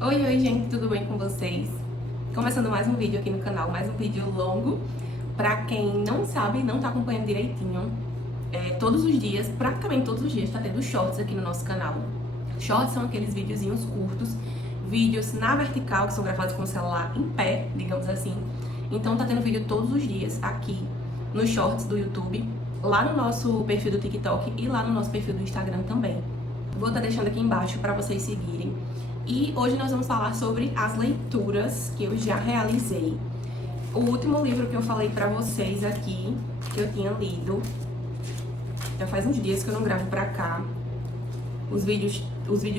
Oi, gente, tudo bem com vocês? Começando mais um vídeo aqui no canal, mais um vídeo longo. Pra quem não sabe, não tá acompanhando direitinho, todos os dias, praticamente todos os dias, tá tendo shorts aqui no nosso canal. Shorts são aqueles videozinhos curtos, vídeos na vertical, que são gravados com o celular em pé, digamos assim. Então tá tendo vídeo todos os dias aqui nos shorts do YouTube, lá no nosso perfil do TikTok e lá no nosso perfil do Instagram também. Vou estar deixando aqui embaixo pra vocês seguirem. E hoje nós vamos falar sobre as leituras que eu já realizei. O último livro que eu falei pra vocês aqui, que eu tinha lido, já faz uns dias que eu não gravo pra cá. Os vídeos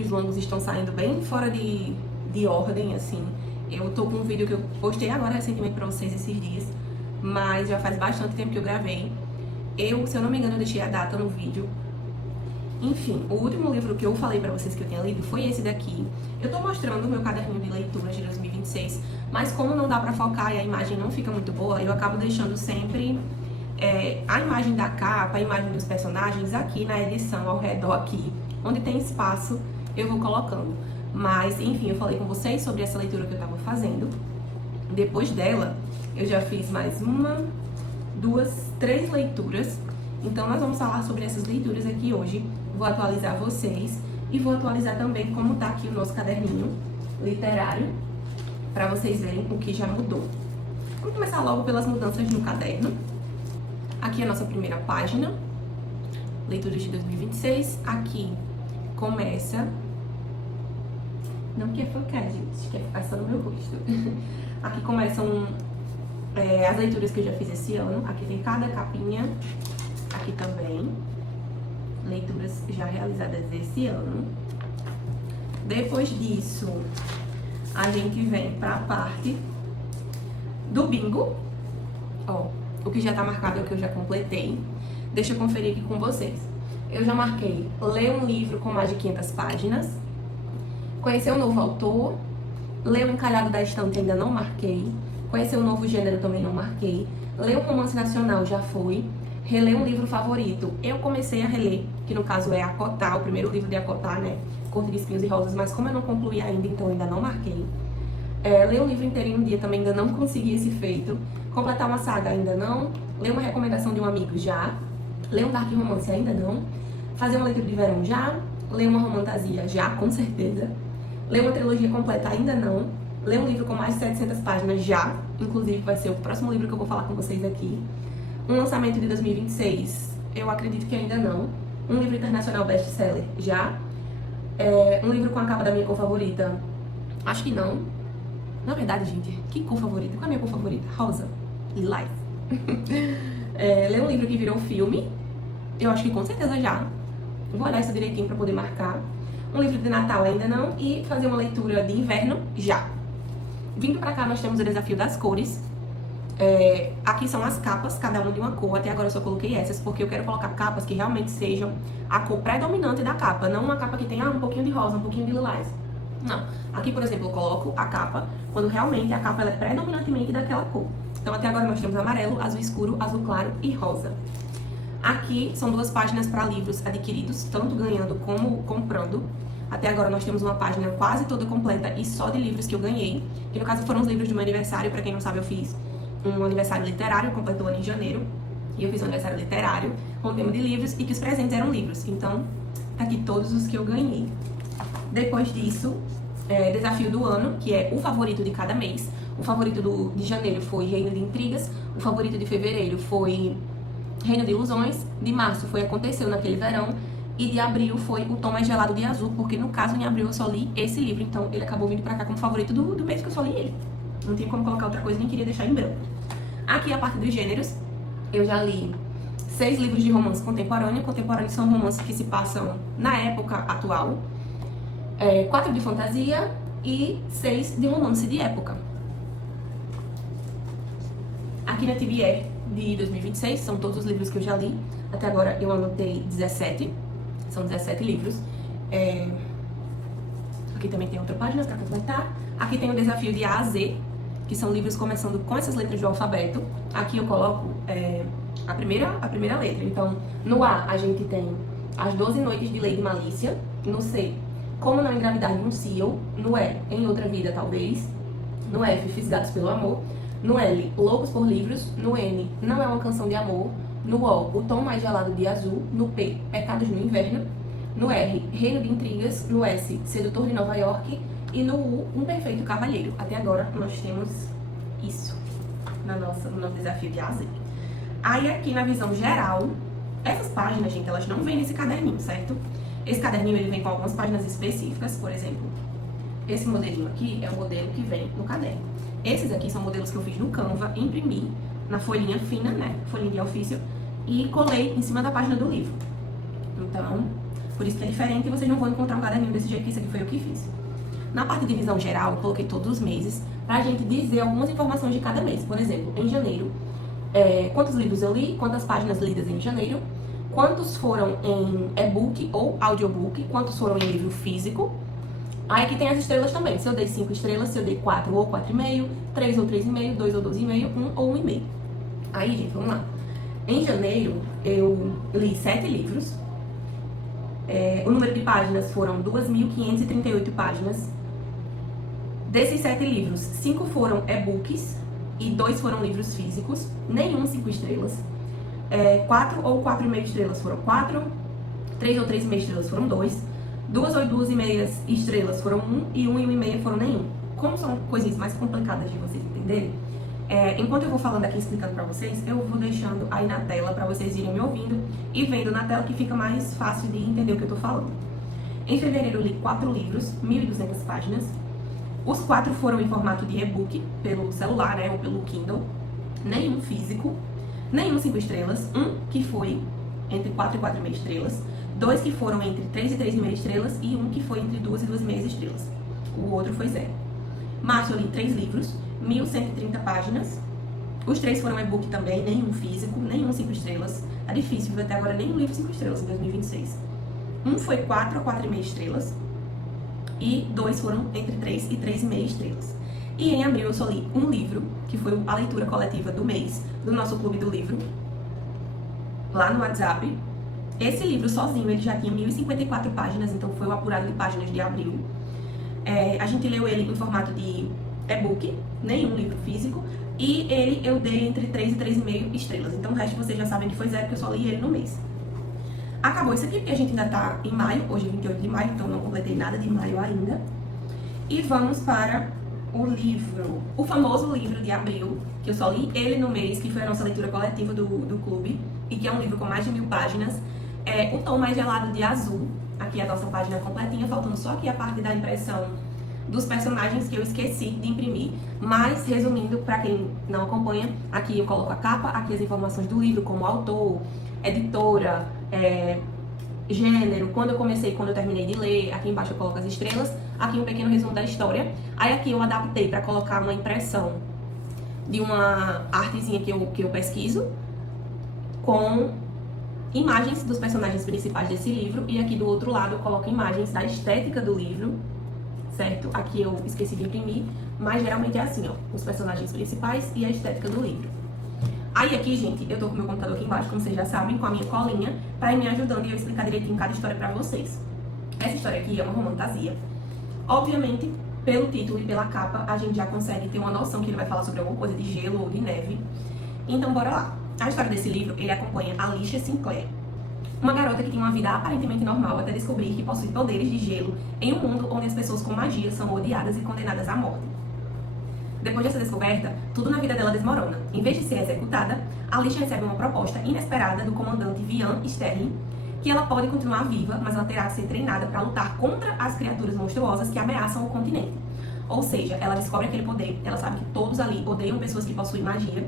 longos estão saindo bem fora de ordem, assim. Eu tô com um vídeo que eu postei agora recentemente pra vocês esses dias, mas já faz bastante tempo que eu gravei. Se eu não me engano, eu deixei a data no vídeo. Enfim, o último livro que eu falei pra vocês que eu tinha lido foi esse daqui. Eu tô mostrando o meu caderninho de leitura de 2026, mas como não dá pra focar e a imagem não fica muito boa, eu acabo deixando sempre a imagem da capa, a imagem dos personagens aqui na edição, ao redor aqui. Onde tem espaço, eu vou colocando. Mas, enfim, eu falei com vocês sobre essa leitura que eu tava fazendo. Depois dela, eu já fiz mais uma, duas, três leituras. Então, nós vamos falar sobre essas leituras aqui hoje. Vou atualizar vocês e vou atualizar também como tá aqui o nosso caderninho literário, para vocês verem o que já mudou. Vamos começar logo pelas mudanças no caderno. Aqui é a nossa primeira página, leituras de 2026. Aqui começa... Não quer focar, gente, quer ficar só no meu rosto. Aqui começam as leituras que eu já fiz esse ano. Aqui tem cada capinha. Aqui também, leituras já realizadas esse ano. Depois disso, a gente vem para a parte do bingo. Ó, o que já tá marcado é o que eu já completei. Deixa eu conferir aqui com vocês. Eu já marquei ler um livro com mais de 500 páginas, conhecer um novo autor, ler o encalhado da estante ainda não marquei, conhecer um novo gênero também não marquei, ler um romance nacional já foi. Reler um livro favorito. Eu comecei a reler, que no caso é Acotar, o primeiro livro de Acotar, né? Corte de Espinhos e Rosas, mas como eu não concluí ainda, então ainda não marquei. Ler um livro inteiro em um dia também ainda não consegui esse feito. Completar uma saga ainda não. Ler uma recomendação de um amigo já. Ler um dark romance ainda não. Fazer uma leitura de verão já. Ler uma romantasia já, com certeza. Ler uma trilogia completa ainda não. Ler um livro com mais de 700 páginas já. Inclusive vai ser o próximo livro que eu vou falar com vocês aqui. Um lançamento de 2026, eu acredito que ainda não. Um livro internacional best-seller, já. Um livro com a capa da minha cor favorita, acho que não. Na verdade, gente, que cor favorita? Qual é a minha cor favorita? Rosa. Lilás. Ler um livro que virou filme, eu acho que com certeza já. Vou olhar isso direitinho pra poder marcar. Um livro de Natal ainda não. E fazer uma leitura de inverno, já. Vindo pra cá, nós temos o Desafio das Cores. Aqui são as capas, cada uma de uma cor. Até agora eu só coloquei essas porque eu quero colocar capas que realmente sejam a cor predominante da capa, não uma capa que tenha um pouquinho de rosa, um pouquinho de lilás. Não. Aqui, por exemplo, eu coloco a capa quando realmente a capa ela é predominantemente daquela cor. Então até agora nós temos amarelo, azul escuro, azul claro e rosa. Aqui são duas páginas para livros adquiridos, tanto ganhando como comprando. Até agora nós temos uma página quase toda completa e só de livros que eu ganhei. Que no caso foram os livros do meu aniversário, para quem não sabe eu fiz um aniversário literário, completou o ano em janeiro. E eu fiz um aniversário literário com tema de livros e que os presentes eram livros. Então, tá aqui todos os que eu ganhei. Depois disso, desafio do ano, que é o favorito de cada mês. O favorito de janeiro foi Reino de Intrigas. O favorito de fevereiro foi Reino de Ilusões. De março foi Aconteceu Naquele Verão. E de abril foi O Tom Mais Gelado de Azul, porque no caso, em abril, eu só li esse livro. Então, ele acabou vindo pra cá como favorito do mês que eu só li ele. Não tinha como colocar outra coisa, nem queria deixar em branco. Aqui a parte dos gêneros. Eu já li 6 livros de romance contemporâneo. Contemporâneos são romances que se passam na época atual. 4 de fantasia e 6 de romance de época. Aqui na TBR de 2026, são todos os livros que eu já li. Até agora eu anotei 17. São 17 livros. Aqui também tem outra página para completar. Aqui tem o desafio de A a Z, que são livros começando com essas letras do alfabeto. Aqui eu coloco a primeira letra. Então, no A a gente tem As 12 Noites de Lady Malícia. No C, Como não engravidar de um Seal. No E, Em Outra Vida Talvez. No F, Fisgados pelo Amor. No L, Loucos por Livros. No N, Não é uma Canção de Amor. No O, O Tom Mais Gelado de Azul. No P, Pecados no Inverno. No R, Reino de Intrigas. No S, Sedutor de Nova York. E no U, Um Perfeito Cavalheiro. Até agora nós temos isso no nosso desafio de A a Z. Aí aqui na visão geral, essas páginas, gente, elas não vêm nesse caderninho, certo? Esse caderninho ele vem com algumas páginas específicas, por exemplo, esse modelinho aqui é o modelo que vem no caderno. Esses aqui são modelos que eu fiz no Canva, imprimi na folhinha fina, né, folhinha de ofício, e colei em cima da página do livro. Então, por isso que é diferente e vocês não vão encontrar um caderninho desse jeito, que isso aqui foi eu que fiz. Na parte de visão geral, eu coloquei todos os meses, pra gente dizer algumas informações de cada mês. Por exemplo, em janeiro, quantos livros eu li, quantas páginas lidas em janeiro, quantos foram em e-book ou audiobook, quantos foram em livro físico. Aí aqui tem as estrelas também, se eu dei 5 estrelas, se eu dei 4 ou 4,5, 3 ou 3,5, 2 ou 2,5, 1 ou 1,5. Aí, gente, vamos lá. Em janeiro, eu li 7 livros. O número de páginas foram 2.538 páginas. Desses 7 livros, 5 foram e-books e 2 foram livros físicos, nenhum 5 estrelas. 4 ou 4,5 estrelas foram 4, 3 ou 3,5 estrelas foram 2, 2 ou 2,5 estrelas foram 1 e 1,5 foram nenhum. Como são coisinhas mais complicadas de vocês entenderem, enquanto eu vou falando aqui, explicando pra vocês, eu vou deixando aí na tela pra vocês irem me ouvindo e vendo na tela, que fica mais fácil de entender o que eu tô falando. Em fevereiro eu li 4 livros, 1.200 páginas. Os 4 foram em formato de e-book, pelo celular, né, ou pelo Kindle. Nenhum físico, nenhum 5 estrelas. Um que foi entre 4 e 4,5 estrelas. 2 que foram entre 3 e 3,5 estrelas. E um que foi entre 2 e 2,5 estrelas. O outro foi 0. Março eu li 3 livros, 1.130 páginas. Os 3 foram e-book também, nenhum físico, nenhum 5 estrelas. Tá difícil, viu? Até agora nenhum livro 5 estrelas em 2026. Um foi 4 a 4,5 estrelas. E 2 foram entre 3 e 3,5 estrelas. E em abril eu só li um livro, que foi a leitura coletiva do mês, do nosso Clube do Livro, lá no WhatsApp. Esse livro sozinho, ele já tinha 1.054 páginas, então foi o apurado de páginas de abril. A gente leu ele em formato de e-book, nenhum livro físico, e ele eu dei entre 3 e 3,5 estrelas. Então o resto vocês já sabem que foi 0, porque eu só li ele no mês. Acabou isso aqui, porque a gente ainda tá em maio, hoje é 28 de maio, então não completei nada de maio ainda. E vamos para o livro, o famoso livro de abril, que eu só li ele no mês, que foi a nossa leitura coletiva do clube, e que é um livro com mais de 1.000 páginas. O Tom Mais Gelado de Azul, aqui é a nossa página completinha, faltando só aqui a parte da impressão dos personagens que eu esqueci de imprimir. Mas, resumindo, para quem não acompanha, aqui eu coloco a capa, aqui as informações do livro, como autor, editora, gênero, quando eu comecei, quando eu terminei de ler, aqui embaixo eu coloco as estrelas, aqui um pequeno resumo da história. Aí aqui eu adaptei para colocar uma impressão de uma artezinha que eu pesquiso, com imagens dos personagens principais desse livro, e aqui do outro lado eu coloco imagens da estética do livro, certo? Aqui eu esqueci de imprimir, mas geralmente é assim, ó, os personagens principais e a estética do livro. Aí aqui, gente, eu tô com o meu computador aqui embaixo, como vocês já sabem, com a minha colinha, pra ir me ajudando e eu explicar direitinho cada história pra vocês. Essa história aqui é uma romantasia. Obviamente, pelo título e pela capa, a gente já consegue ter uma noção que ele vai falar sobre alguma coisa de gelo ou de neve. Então, bora lá. A história desse livro, ele acompanha Alicia Sinclair, uma garota que tem uma vida aparentemente normal até descobrir que possui poderes de gelo em um mundo onde as pessoas com magia são odiadas e condenadas à morte. Depois dessa descoberta, tudo na vida dela desmorona. Em vez de ser executada, Alicia recebe uma proposta inesperada do comandante Vian Sterling, que ela pode continuar viva, mas ela terá que ser treinada para lutar contra as criaturas monstruosas que ameaçam o continente. Ou seja, ela descobre aquele poder, ela sabe que todos ali odeiam pessoas que possuem magia,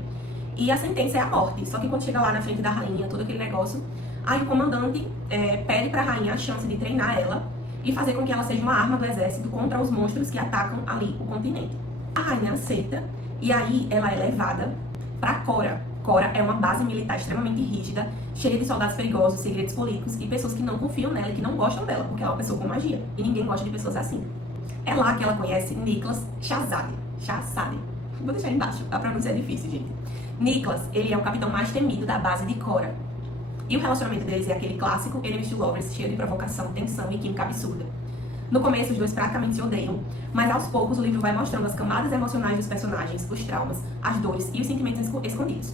e a sentença é a morte. Só que quando chega lá na frente da rainha, todo aquele negócio, aí o comandante pede para a rainha a chance de treinar ela e fazer com que ela seja uma arma do exército contra os monstros que atacam ali o continente. A rainha aceita, e aí ela é levada para Cora. Cora é uma base militar extremamente rígida, cheia de soldados perigosos, segredos políticos e pessoas que não confiam nela e que não gostam dela, porque ela é uma pessoa com magia, e ninguém gosta de pessoas assim. É lá que ela conhece Nicholas Shahzad. Vou deixar aí embaixo, a pronúncia é difícil, gente. Nicholas, ele é o capitão mais temido da base de Cora. E o relacionamento deles é aquele clássico enemies to lovers, cheio de provocação, tensão e química absurda. No começo, os dois praticamente se odeiam, mas aos poucos o livro vai mostrando as camadas emocionais dos personagens, os traumas, as dores e os sentimentos escondidos.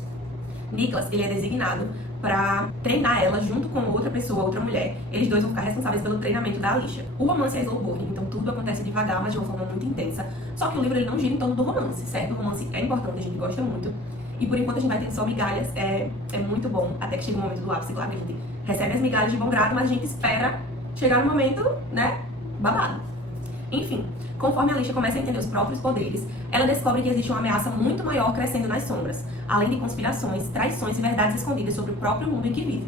Nicholas, ele é designado para treinar ela junto com outra pessoa, outra mulher. Eles dois vão ficar responsáveis pelo treinamento da Alicia. O romance é slow burning, então tudo acontece devagar, mas de uma forma muito intensa. Só que o livro ele não gira em torno do romance, certo? O romance é importante, a gente gosta muito. E por enquanto a gente vai ter só migalhas, é muito bom, até que chega o momento do ápice, claro que a gente recebe as migalhas de bom grado, mas a gente espera chegar no momento, né, babado. Enfim, conforme a Alicia começa a entender os próprios poderes, ela descobre que existe uma ameaça muito maior crescendo nas sombras, além de conspirações, traições e verdades escondidas sobre o próprio mundo em que vive.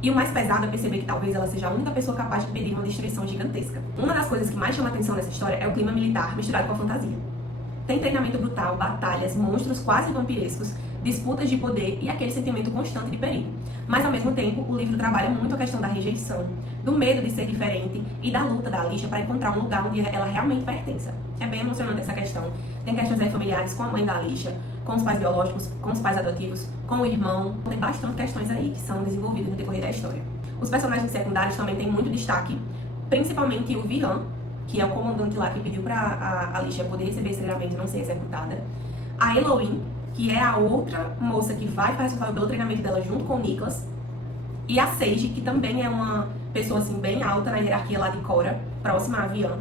E o mais pesado é perceber que talvez ela seja a única pessoa capaz de impedir uma destruição gigantesca. Uma das coisas que mais chama a atenção nessa história é o clima militar misturado com a fantasia. Tem treinamento brutal, batalhas, monstros quase vampirescos, disputas de poder e aquele sentimento constante de perigo. Mas, ao mesmo tempo, o livro trabalha muito a questão da rejeição, do medo de ser diferente e da luta da Alicia para encontrar um lugar onde ela realmente pertença. É bem emocionante essa questão. Tem questões aí familiares com a mãe da Alicia, com os pais biológicos, com os pais adotivos, com o irmão. Tem bastante questões aí que são desenvolvidas no decorrer da história. Os personagens secundários também têm muito destaque, principalmente o Vihan, que é o comandante lá que pediu pra a Alicia poder receber esse treinamento e não ser executada. A Eloine, que é a outra moça que vai ficar responsável pelo treinamento dela junto com o Nicholas. E a Sage, que também é uma pessoa assim bem alta na hierarquia lá de Cora, próxima a Vihan,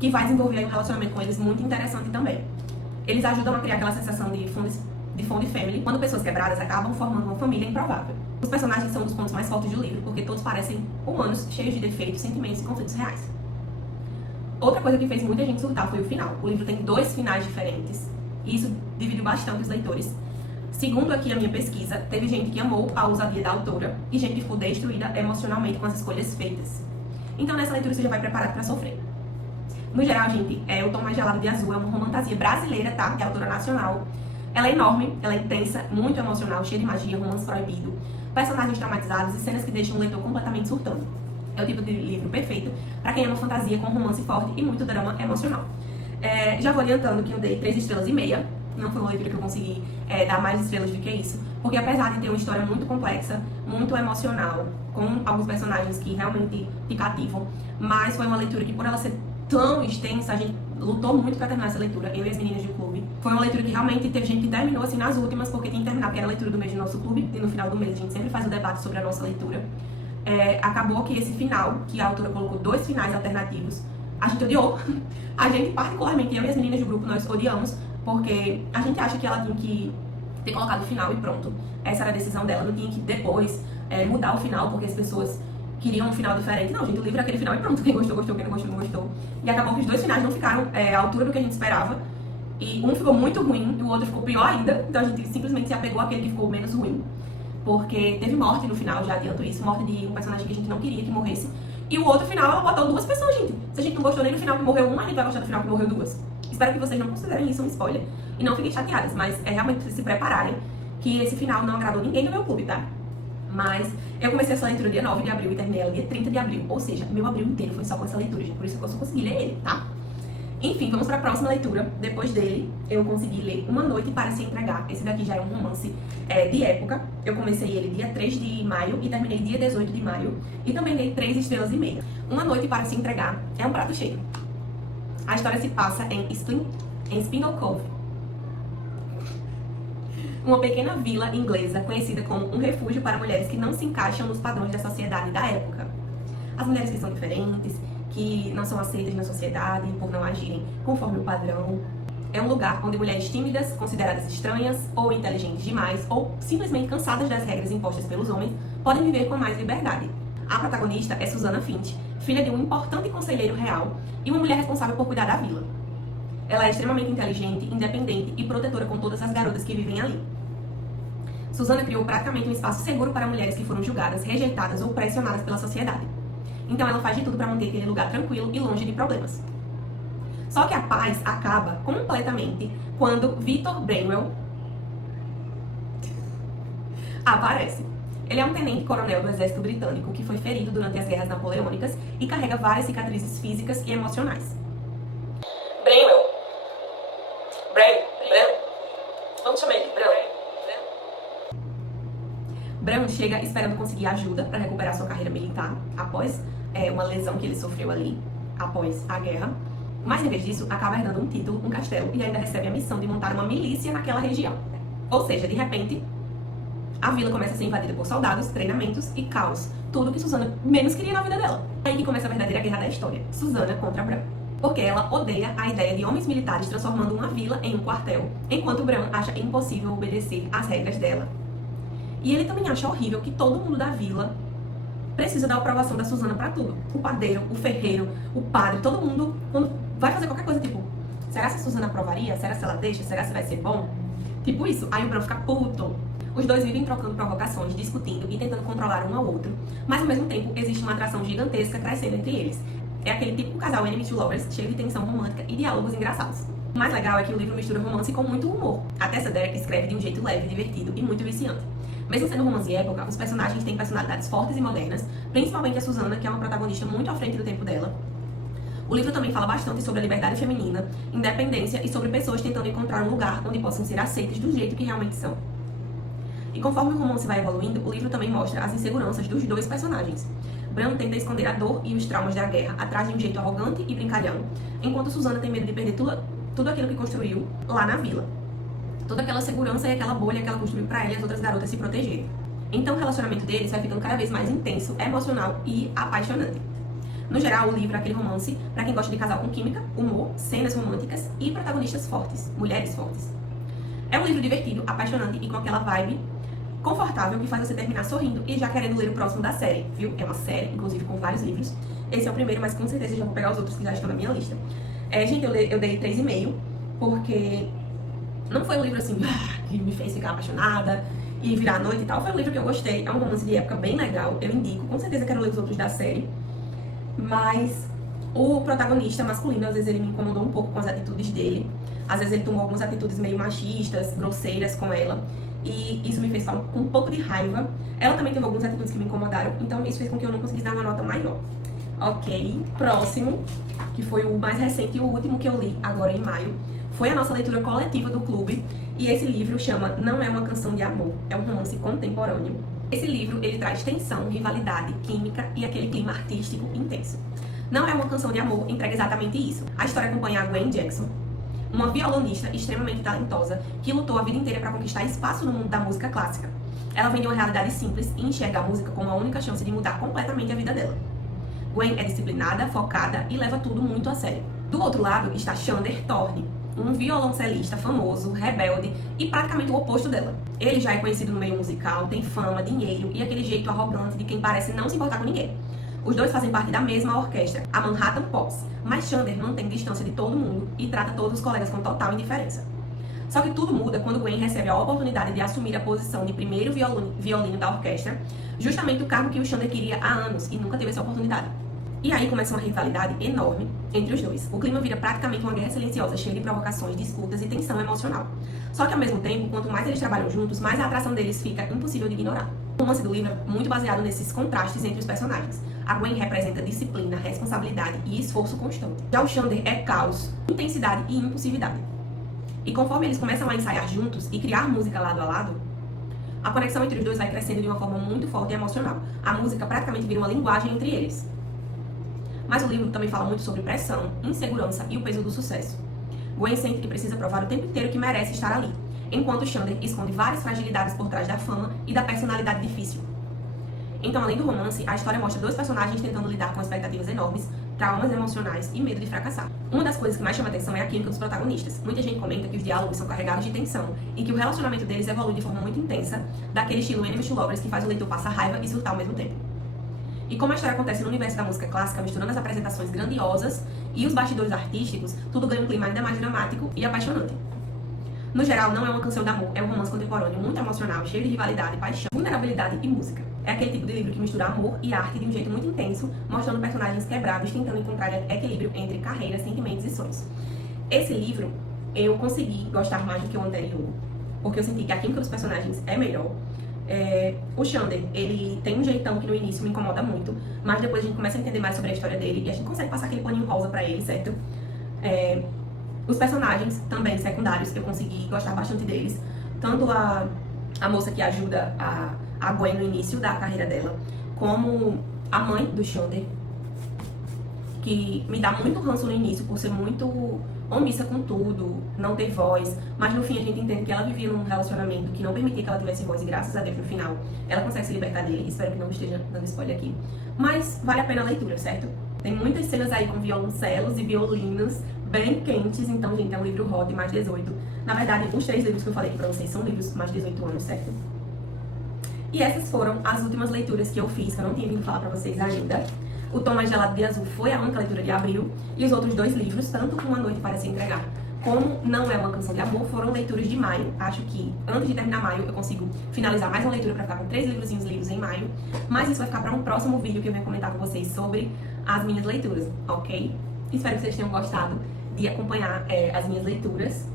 que vai desenvolver aí um relacionamento com eles muito interessante também. Eles ajudam a criar aquela sensação de found family, quando pessoas quebradas acabam formando uma família improvável. Os personagens são um dos pontos mais fortes do livro, porque todos parecem humanos, cheios de defeitos, sentimentos e conflitos reais. Outra coisa que fez muita gente surtar foi o final. O livro tem 2 finais diferentes, e isso dividiu bastante os leitores. Segundo aqui a minha pesquisa, teve gente que amou a ousadia da autora e gente que ficou destruída emocionalmente com as escolhas feitas. Então nessa leitura você já vai preparado para sofrer. No geral, gente, O Tom Mais Gelado de Azul é uma romantasia brasileira, tá? De autora nacional. Ela é enorme, ela é intensa, muito emocional, cheia de magia, romance proibido, personagens traumatizados e cenas que deixam o leitor completamente surtando. É o tipo de livro perfeito para quem ama fantasia com romance forte e muito drama emocional. Já vou adiantando que eu dei 3,5 estrelas. Não foi uma leitura que eu consegui dar mais estrelas do que isso, porque apesar de ter uma história muito complexa, muito emocional, com alguns personagens que realmente te cativam, mas foi uma leitura que, por ela ser tão extensa, a gente lutou muito para terminar essa leitura, eu e as meninas do clube. Foi uma leitura que realmente teve gente que terminou assim nas últimas, porque tinha que terminar, porque era a leitura do mês do nosso clube, e no final do mês a gente sempre faz um debate sobre a nossa leitura. Acabou que esse final, que a autora colocou 2 finais alternativos, a gente odiou. A gente, particularmente, eu e as meninas do grupo, nós odiamos, porque a gente acha que ela tinha que ter colocado o final e pronto. Essa era a decisão dela, não tinha que depois mudar o final, porque as pessoas queriam um final diferente. Não, gente, o livro é aquele final e pronto. Quem gostou, gostou, quem não gostou, não gostou. E acabou que os 2 finais não ficaram à altura do que a gente esperava. E um ficou muito ruim e o outro ficou pior ainda. Então a gente simplesmente se apegou àquele que ficou menos ruim. Porque teve morte no final, já adianto isso. Morte de um personagem que a gente não queria que morresse. E o outro final, ela botou 2 pessoas, gente. Se a gente não gostou nem do final que morreu um, a gente vai gostar do final que morreu 2. Espero que vocês não considerem isso um spoiler. E não fiquem chateadas, mas é realmente se prepararem que esse final não agradou ninguém no meu clube, tá? Mas eu comecei essa leitura dia 9 de abril e terminei ela dia 30 de abril. Ou seja, meu abril inteiro foi só com essa leitura, gente. Por isso que eu só consegui ler ele, tá? Enfim, vamos para a próxima leitura. Depois dele, eu consegui ler Uma Noite para Se Entregar. Esse daqui já é um romance de época. Eu comecei ele dia 3 de maio e terminei dia 18 de maio. E também dei 3,5 estrelas. Uma Noite para Se Entregar é um prato cheio. A história se passa em Spindle Cove, uma pequena vila inglesa conhecida como um refúgio para mulheres que não se encaixam nos padrões da sociedade da época. As mulheres que são diferentes, que não são aceitas na sociedade por não agirem conforme o padrão. É um lugar onde mulheres tímidas, consideradas estranhas ou inteligentes demais, ou simplesmente cansadas das regras impostas pelos homens, podem viver com mais liberdade. A protagonista é Susana Finch, filha de um importante conselheiro real e uma mulher responsável por cuidar da vila. Ela é extremamente inteligente, independente e protetora com todas as garotas que vivem ali. Susana criou praticamente um espaço seguro para mulheres que foram julgadas, rejeitadas ou pressionadas pela sociedade. Então ela faz de tudo para manter aquele lugar tranquilo e longe de problemas. Só que a paz acaba completamente quando Victor Branwell aparece. Ele é um tenente-coronel do exército britânico que foi ferido durante as guerras napoleônicas e carrega várias cicatrizes físicas e emocionais. Branwell. Vamos chamar ele, Bran chega esperando conseguir ajuda para recuperar sua carreira militar após uma lesão que ele sofreu ali. após a guerra, mas em vez disso, acaba herdando um título, um castelo, e ainda recebe a missão de montar uma milícia naquela região. Ou seja, de repente, a vila começa a ser invadida por soldados, treinamentos e caos. Tudo que Susana menos queria na vida dela. É aí que começa a verdadeira guerra da história. Susana contra Bran. Porque ela odeia a ideia de homens militares transformando uma vila em um quartel, enquanto Bran acha impossível obedecer às regras dela. E ele também acha horrível que todo mundo da vila precisa da aprovação da Susana pra tudo. O padeiro, o ferreiro, o padre, todo mundo, quando vai fazer qualquer coisa, tipo, será se a Susana aprovaria? Será se ela deixa? Será se vai ser bom? Tipo isso. Aí o Bran fica puto. Os dois vivem trocando provocações, discutindo e tentando controlar um ao outro, mas ao mesmo tempo existe uma atração gigantesca crescendo entre eles. É aquele típico casal enemies to lovers, cheio de tensão romântica e diálogos engraçados. O mais legal é que o livro mistura romance com muito humor. A Tessa Derek escreve de um jeito leve, divertido e muito viciante. Mesmo sendo romance de época, os personagens têm personalidades fortes e modernas, principalmente a Susana, que é uma protagonista muito à frente do tempo dela. O livro também fala bastante sobre a liberdade feminina, independência e sobre pessoas tentando encontrar um lugar onde possam ser aceitas do jeito que realmente são. E conforme o romance vai evoluindo, o livro também mostra as inseguranças dos dois personagens. Bran tenta esconder a dor e os traumas da guerra atrás de um jeito arrogante e brincalhão, enquanto Susana tem medo de perder tudo aquilo que construiu lá na vila. Toda aquela segurança e aquela bolha que ela construiu pra ela e as outras garotas se protegerem. Então o relacionamento deles vai ficando cada vez mais intenso, emocional e apaixonante. No geral, o livro é aquele romance pra quem gosta de casal com química, humor, cenas românticas e protagonistas fortes, mulheres fortes. É um livro divertido, apaixonante e com aquela vibe confortável que faz você terminar sorrindo e já querendo ler o próximo da série, viu? É uma série, inclusive com vários livros. Esse é o primeiro, mas com certeza já vou pegar os outros que já estão na minha lista. Gente, eu dei 3,5, porque não foi um livro assim que me fez ficar apaixonada e virar a noite e tal. Foi um livro que eu gostei, é um romance de época bem legal, eu indico. Com certeza quero ler os outros da série. Mas o protagonista masculino, às vezes ele me incomodou um pouco com as atitudes dele. Às vezes ele tomou algumas atitudes meio machistas, grosseiras com ela. E isso me fez ficar com um pouco de raiva. Ela também teve algumas atitudes que me incomodaram, então isso fez com que eu não conseguisse dar uma nota maior. Ok, próximo, que foi o mais recente e o último que eu li agora em maio, foi a nossa leitura coletiva do clube, e esse livro chama Não é uma Canção de Amor, é um romance contemporâneo. Esse livro, ele traz tensão, rivalidade, química e aquele clima artístico intenso. Não é uma canção de amor, entrega exatamente isso. A história acompanha a Gwen Jackson, uma violonista extremamente talentosa que lutou a vida inteira para conquistar espaço no mundo da música clássica. Ela vem de uma realidade simples e enxerga a música como a única chance de mudar completamente a vida dela. Gwen é disciplinada, focada e leva tudo muito a sério. Do outro lado está Xander Thorne, um violoncelista famoso, rebelde e praticamente o oposto dela. Ele já é conhecido no meio musical, tem fama, dinheiro e aquele jeito arrogante de quem parece não se importar com ninguém. Os dois fazem parte da mesma orquestra, a Manhattan Pops, mas Xander mantém distância de todo mundo e trata todos os colegas com total indiferença. Só que tudo muda quando Gwen recebe a oportunidade de assumir a posição de primeiro violino da orquestra, justamente o cargo que o Xander queria há anos e nunca teve essa oportunidade. E aí começa uma rivalidade enorme entre os dois. O clima vira praticamente uma guerra silenciosa, cheia de provocações, disputas e tensão emocional. Só que ao mesmo tempo, quanto mais eles trabalham juntos, mais a atração deles fica impossível de ignorar. O romance do livro é muito baseado nesses contrastes entre os personagens. A Gwen representa disciplina, responsabilidade e esforço constante. Já o Xander é caos, intensidade e impulsividade. E conforme eles começam a ensaiar juntos e criar música lado a lado, a conexão entre os dois vai crescendo de uma forma muito forte e emocional. A música praticamente vira uma linguagem entre eles. Mas o livro também fala muito sobre pressão, insegurança e o peso do sucesso. Gwen sente que precisa provar o tempo inteiro que merece estar ali, enquanto Xander esconde várias fragilidades por trás da fama e da personalidade difícil. Então, além do romance, a história mostra dois personagens tentando lidar com expectativas enormes, traumas emocionais e medo de fracassar. Uma das coisas que mais chama atenção é a química dos protagonistas. Muita gente comenta que os diálogos são carregados de tensão e que o relacionamento deles evolui de forma muito intensa, daquele estilo enemies to lovers que faz o leitor passar raiva e surtar ao mesmo tempo. E como a história acontece no universo da música clássica, misturando as apresentações grandiosas e os bastidores artísticos, tudo ganha um clima ainda mais dramático e apaixonante. No geral, não é uma canção de amor, é um romance contemporâneo muito emocional, cheio de rivalidade, paixão, vulnerabilidade e música. É aquele tipo de livro que mistura amor e arte de um jeito muito intenso, mostrando personagens quebrados, tentando encontrar equilíbrio entre carreira, sentimentos e sonhos. Esse livro, eu consegui gostar mais do que o anterior, porque eu senti que a química dos personagens é melhor. O Xander, ele tem um jeitão que no início me incomoda muito, mas depois a gente começa a entender mais sobre a história dele e a gente consegue passar aquele paninho rosa pra ele, certo? Os personagens também secundários, eu consegui gostar bastante deles. Tanto a moça que ajuda a Gwen no início da carreira dela, como a mãe do Xander, que me dá muito ranço no início por ser muito omissa com tudo, não ter voz, mas no fim a gente entende que ela vivia num relacionamento que não permitia que ela tivesse voz e graças a Deus no final ela consegue se libertar dele. Espero que não esteja dando spoiler aqui, mas vale a pena a leitura, certo? Tem muitas cenas aí com violoncelos e violinos bem quentes, então gente, é um livro hot, mais 18. Na verdade, os 3 livros que eu falei aqui pra vocês são livros mais 18 anos, certo? E essas foram as últimas leituras que eu fiz, que eu não tinha vindo falar pra vocês ainda. O Tom Mais Gelado de Azul foi a única leitura de abril, e os outros 2 livros, tanto Uma Noite para Se Entregar, como Não É Uma Canção de Amor, foram leituras de maio. Acho que antes de terminar maio eu consigo finalizar mais uma leitura para ficar com 3 livros em maio, mas isso vai ficar para um próximo vídeo que eu venho comentar com vocês sobre as minhas leituras, ok? Espero que vocês tenham gostado de acompanhar as minhas leituras.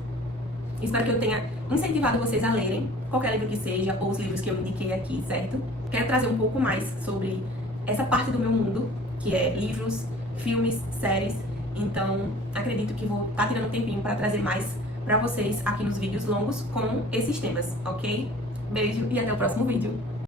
Espero que eu tenha incentivado vocês a lerem qualquer livro que seja, ou os livros que eu indiquei aqui, certo? Quero trazer um pouco mais sobre essa parte do meu mundo, que é livros, filmes, séries. Então, acredito que vou estar tirando um tempinho para trazer mais para vocês aqui nos vídeos longos com esses temas, ok? Beijo e até o próximo vídeo.